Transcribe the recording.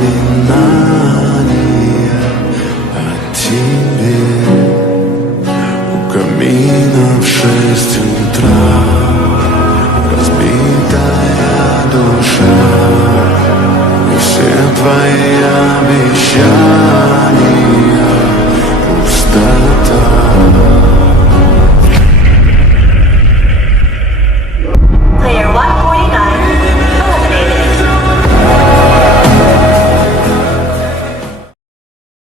воспоминания о тебе. У камина в 6 утра разбитая душа, и все твои обещания